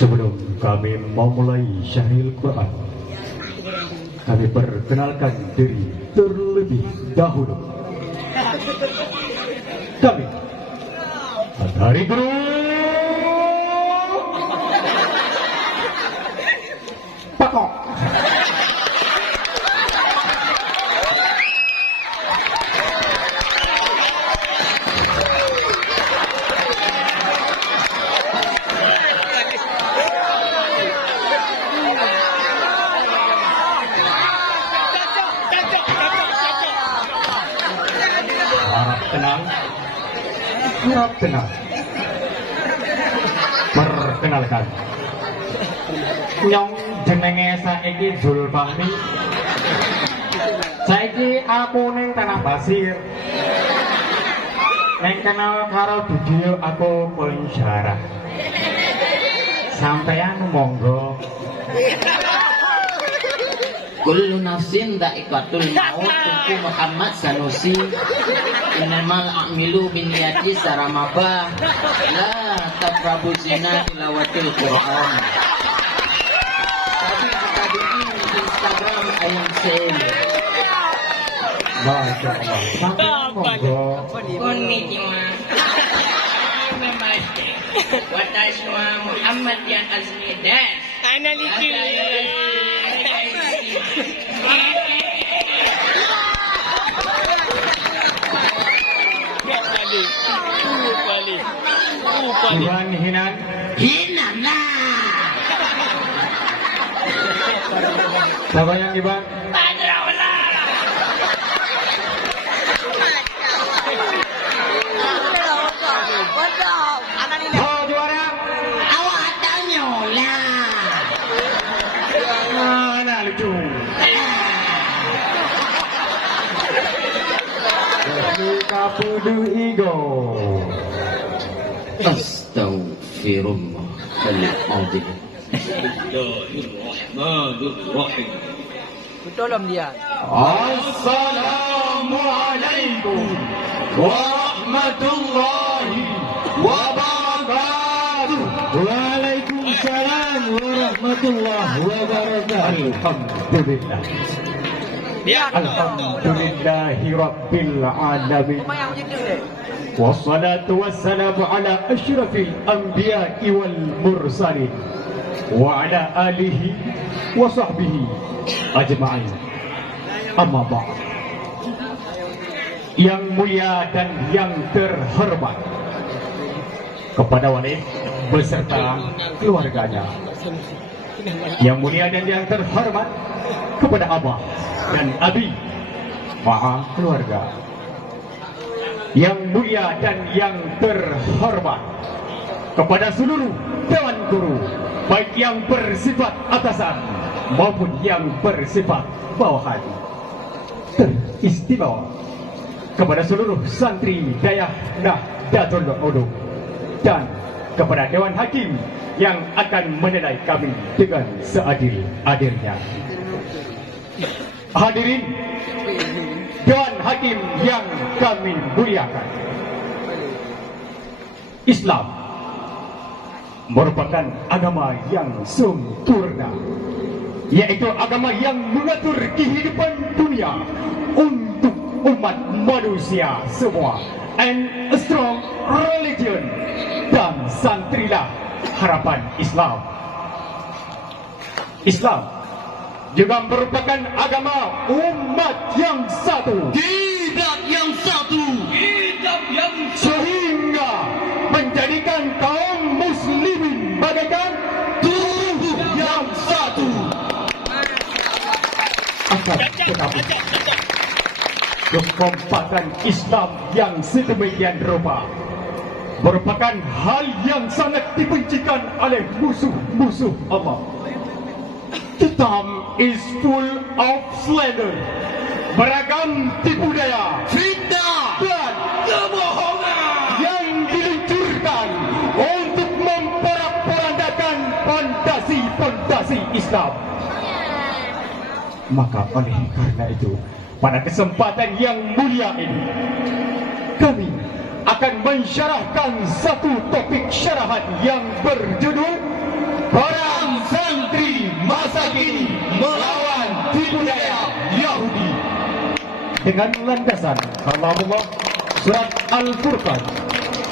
Sebelum kami memulai syahril Quran, kami perkenalkan diri terlebih dahulu. Kami dari grup Pakok. Harap tenang. Perkenalkan, nyong jenenge saiki Jul Fahmi. Saiki aku ning Tanah Basir. Neng kenal karo video aku pensyarah. Sampeyan monggo. Kullu nafsin dha'iqatul maut. Tuku Muhammad Sanusi. Innamal a'milu binniyati saramaba. La taqrabu zina tilawatil Quran. Tapi kita bikin Instagram ayam sale. Masya Allah. Sampeyan monggo. Konnichiwa. Watashi wa Muhammad yang azmi das. Ana Iwan Hinan. Hinan lah. Siapa yang Iwan? Oh, juara. Awak tanya lah. Mana lucu? Kapudu Igo. Astaghfirullahaladzim. Bismillahirrahmanirrahim. Tolong dia. Assalamualaikum warahmatullahi wabarakatuh. Waalaikumsalam warahmatullahi wabarakatuh. Alhamdulillah. Alhamdulillahi rabbil alamin. Wassalatu wassalamu ala asyrafil anbiya'i wal mursalin wa ala alihi wa sahbihi ajma'in. Amma ba'd. Yang mulia dan yang terhormat, kepada wali beserta keluarganya. Yang mulia dan yang terhormat, kepada abah dan abi, maha keluarga. Yang mulia dan yang terhormat, kepada seluruh dewan guru, baik yang bersifat atasan maupun yang bersifat bawahan. Teristimewa kepada seluruh santri Dayah Nahdlatul Ulum dan kepada dewan hakim yang akan menilai kami dengan seadil-adilnya. Hadirin dewan hakim yang kami muliakan, Islam merupakan agama yang sempurna, yaitu agama yang mengatur kehidupan dunia untuk umat manusia semua, and a strong religion, dan santrilah harapan Islam. Islam juga merupakan agama umat yang satu, Kitab yang satu. Kitab yang sehingga menjadikan kaum muslimin bagaikan tubuh yang satu. Akan tetapi kekompakan Islam yang sedemikian rupa merupakan hal yang sangat dibencikan oleh musuh-musuh Allah. Islam is full of slander, beragam tipu daya, fitnah dan kebohongan yang diluncurkan untuk memporak-porandakan fondasi-fondasi Islam. Maka oleh karena itu, pada kesempatan yang mulia ini, kami akan mensyarahkan satu topik syarahan yang berjudul Perang santri masa kini melawan tipu daya Yahudi. Dengan landasan kalamullah surat Al-Furqan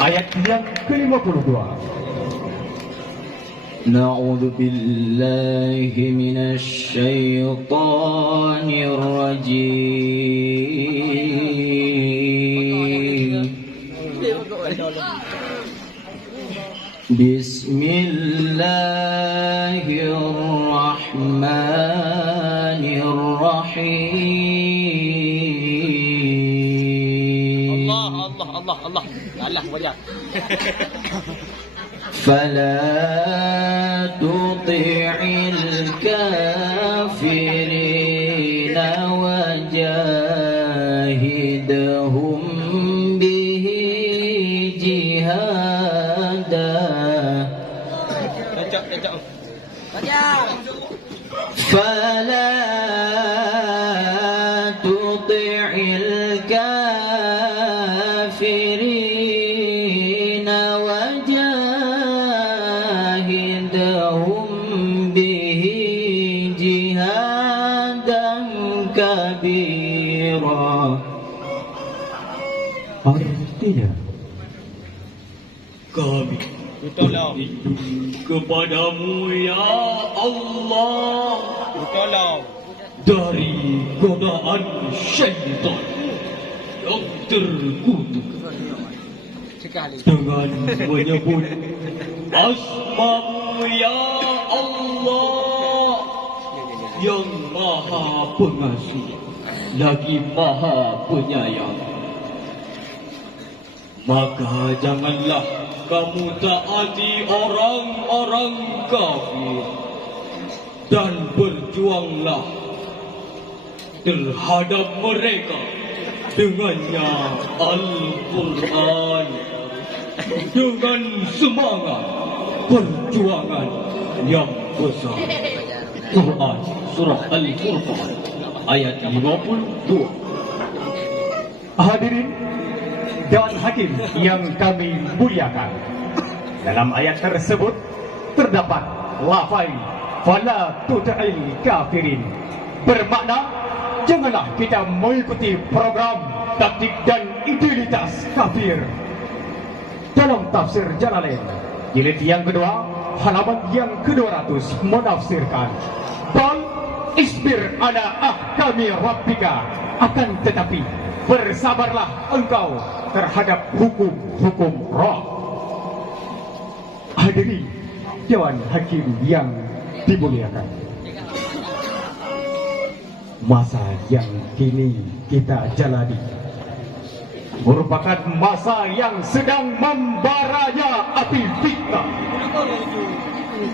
ayat yang ke-52. نعوذ بالله من الشيطان الرجيم بسم الله الرحمن الرحيم Allah. Allah wajah. فلا تطع الكافرين وجاهدهم به جهادا فلا تطع الكافرين وجاهدهم به جهادا كبيرا. Artinya Kami berlindung kepadamu ya Allah dari godaan syaitan yang terkutuk dengan menyebut asma-Mu ya Allah yang maha pengasih lagi maha penyayang. Maka janganlah kamu taati orang-orang kafir dan berjuanglah terhadap mereka dengannya Al-Quran dengan semangat perjuangan yang besar. Quran surah Al-Furqan ayat 52. hadirin dan hakim yang kami muliakan, dalam ayat tersebut terdapat lafaz fala tuta'il kafirin, bermakna janganlah kita mengikuti program, taktik dan idealitas kafir. Dalam tafsir Jalalain jilid yang kedua halaman yang ke-200 menafsirkan bal isbir ala ahkami rabbika, akan tetapi bersabarlah engkau terhadap hukum-hukum Rabb. Hadirin Dewan Hakim yang dimuliakan, masa yang kini kita jalani merupakan masa yang sedang membaranya api fitnah.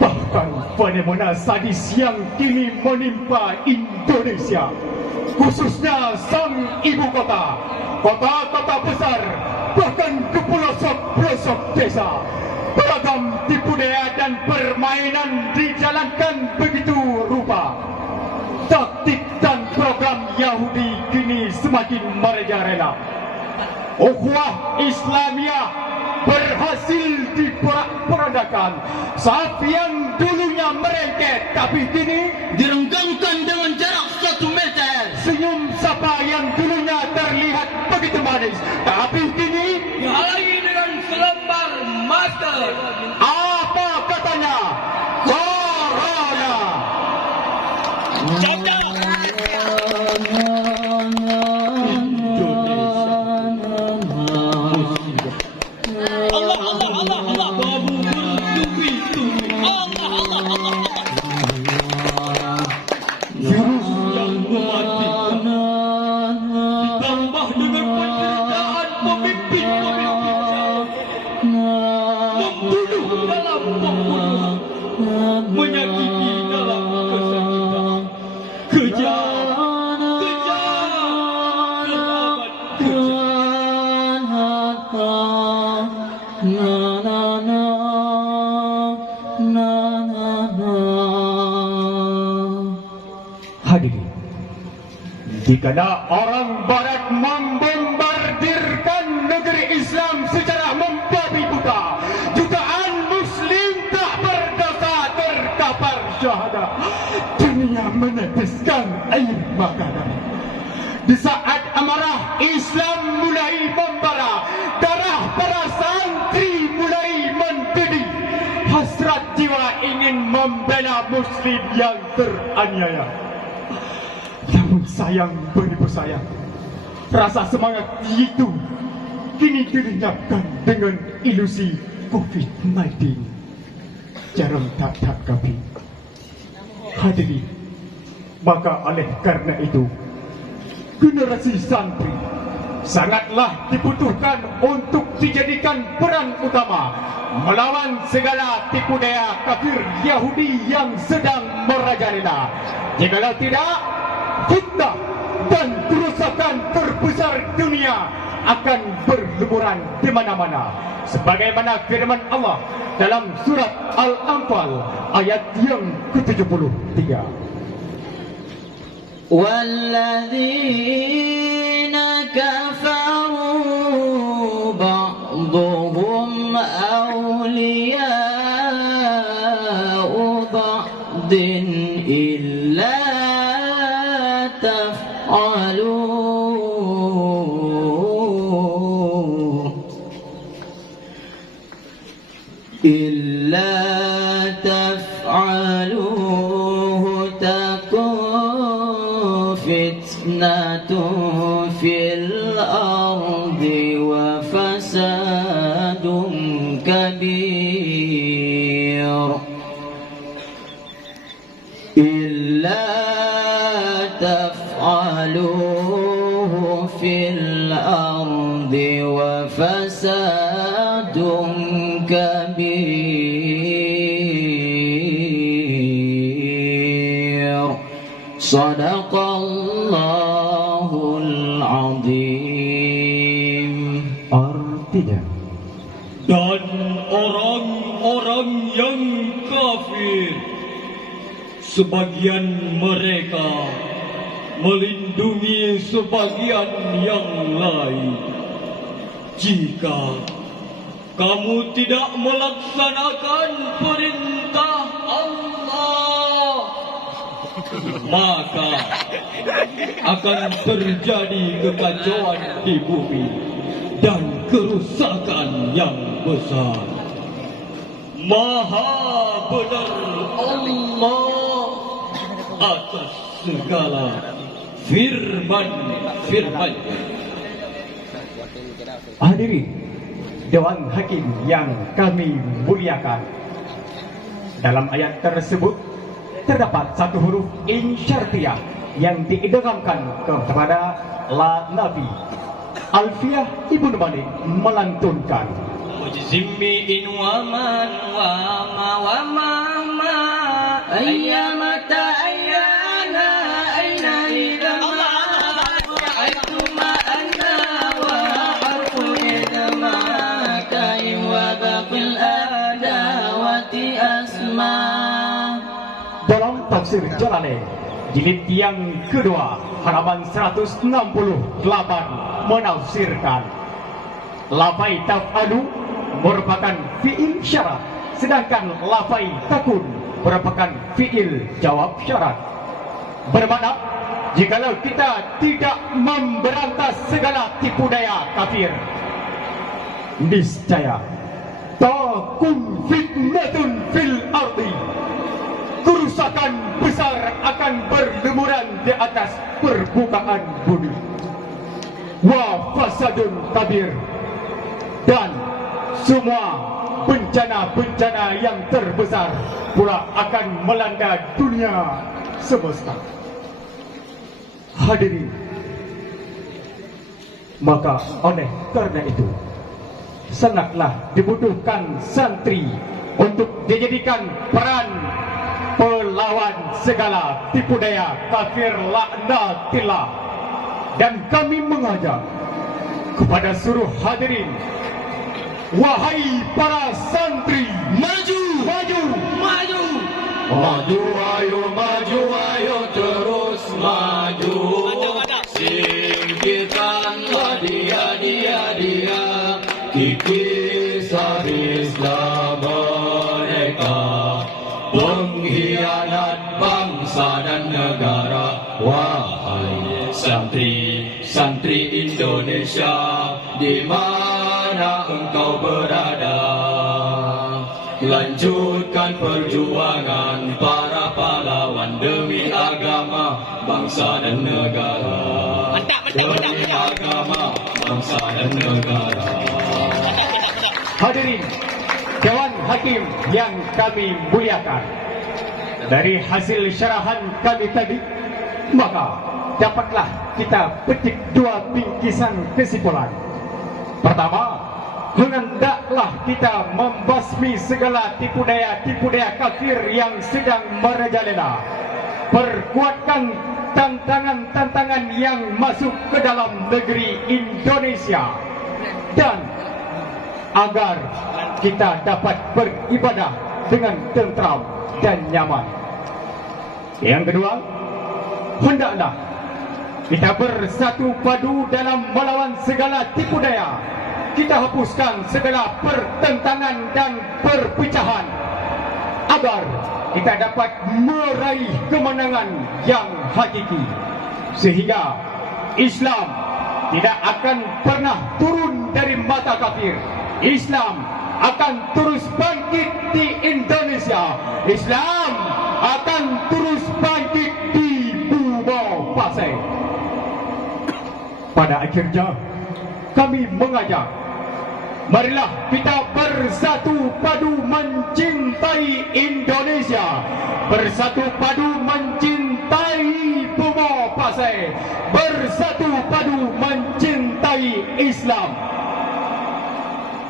Bahkan fenomena sadis yang kini menimpa Indonesia, khususnya sang ibu kota, kota-kota besar, bahkan ke pelosok-pelosok desa, beragam tipu daya dan permainan dijalankan begitu rupa. Taktik dan program Yahudi kini semakin merajalela. Ukhuwah Islamiyah berhasil diporak-porandakan. Saf yang dulunya merengket tapi kini Direnggangkan dengan jarak 1 meter. senyum sapa yang dulunya terlihat begitu manis tapi kini Dihalangi dengan selembar masker. apa katanya? Corona. Virus yang mematikan ditambah dengan penderitaan pemimpin-pemimpin jahat, membunuh dalam pembunuhan, menyakiti dalam kesakitan, kejam, teramat kejam. Hadirin, dikala orang Barat membombardirkan negeri Islam secara membabi buta, jutaan Muslim tak berdosa kebakaran. Di saat amarah Islam mulai membara, darah para santri mulai mendidih. Hasrat jiwa ingin membela Muslim yang teraniaya. Namun sayang beribu sayang, rasa semangat itu kini dilenyapkan dengan ilusi COVID-19. Jarum tak kami. Hadirin, maka oleh karena itu, generasi santri sangatlah dibutuhkan untuk dijadikan peran utama melawan segala tipu daya kafir Yahudi yang sedang merajalela. Jikalau tidak, fitnah dan kerusakan terbesar dunia akan berleburan di mana-mana. Sebagaimana firman Allah dalam surat Al-Anfal ayat yang ke-73. والذين كفروا بعضهم أولياء بعض إلا تفعلوه تكن فتنة في الأرض وفساد كبير إلا تفعلوه في الأرض وفساد كبير صدق الله العظيم. Artinya, dan orang-orang yang kafir, sebagian mereka melindungi sebagian yang lain. Jika kamu tidak melaksanakan perintah Allah, maka akan terjadi kekacauan di bumi dan kerusakan yang besar. Maha benar Allah atas segala firman. hadirin Dewan Hakim yang kami muliakan, dalam ayat tersebut terdapat satu huruf insyartiyah yang diidghamkan kepada la nabi. Alfiah Ibnu Malik melantunkan, mujzimi in wa man wa ma ayyamata ayyana aina idama aituma anna wa harfu idama kai wa baqil adawati asma. dalam tafsir Jalalain jilid yang kedua halaman 168 menafsirkan, lafai taf'alu merupakan fi'il syarat, sedangkan lafai takun merupakan fi'il jawab syarat. Bermakna, jikalau kita tidak memberantas segala tipu daya kafir, niscaya takun fitnatun fil ardi, kerusakan besar akan berlemuran di atas permukaan bumi. Wa fasadun kabir, dan semua bencana-bencana yang terbesar pula akan melanda dunia semesta. Hadirin, maka oleh karena itu sangatlah dibutuhkan santri untuk dijadikan peran pelawan segala tipu daya kafir laknatillah. Dan kami mengajak kepada seluruh hadirin, wahai para santri, maju, maju, maju, maju, ayo terus maju. Singkirkanlah dia, kikisah Islam mereka, pengkhianat bangsa dan negara. Wahai santri Indonesia, di mana engkau berada. Lanjutkan perjuangan para pahlawan demi agama, bangsa dan negara. Demi agama, bangsa dan negara. Hadirin Dewan Hakim yang kami muliakan, dari hasil syarahan kami tadi, maka dapatlah kita petik dua bingkisan kesimpulan. Pertama, hendaklah kita membasmi segala tipu daya kafir yang sedang merajalela. Perkuatkan tantangan-tantangan yang masuk ke dalam negeri Indonesia, dan agar kita dapat beribadah dengan tentram dan nyaman. Yang kedua, hendaklah kita bersatu padu dalam melawan segala tipu daya. Kita hapuskan segala pertentangan dan perpecahan, agar kita dapat meraih kemenangan yang hakiki, sehingga Islam tidak akan pernah turun dari mata kafir. Islam akan terus bangkit di Indonesia. Islam akan terus bangkit di Buma Pasai. Pada akhirnya kami mengajak, marilah kita bersatu padu mencintai Indonesia, bersatu padu mencintai Buma Pasai, bersatu padu mencintai Islam.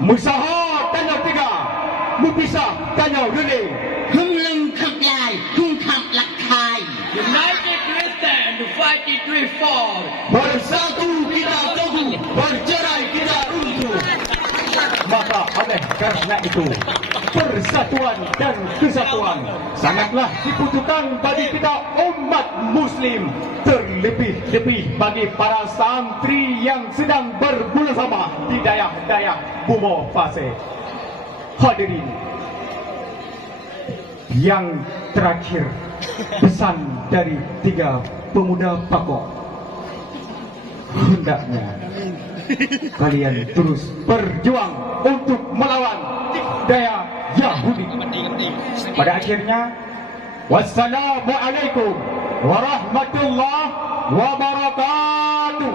Musaha Tanjau Tiga, Mupisah Tanjau Relay. Hum khắp lại, hum khắp lạc khai. United we stand, fighting we fall. Bersatu kita teguh, bercerai kita runtuh. Maka oleh karena itu, persatuan dan kesatuan sangatlah dibutuhkan bagi kita umat Muslim, terlebih-lebih bagi para santri yang sedang bermulasabah di daerah-daerah Buma Pasai. Hadirin yang terakhir, pesan dari tiga pemuda Pakok, hendaknya kalian terus berjuang untuk melawan tipu daya Yahudi. Pada akhirnya, wassalamualaikum warahmatullahi wabarakatuh.